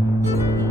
Thank you.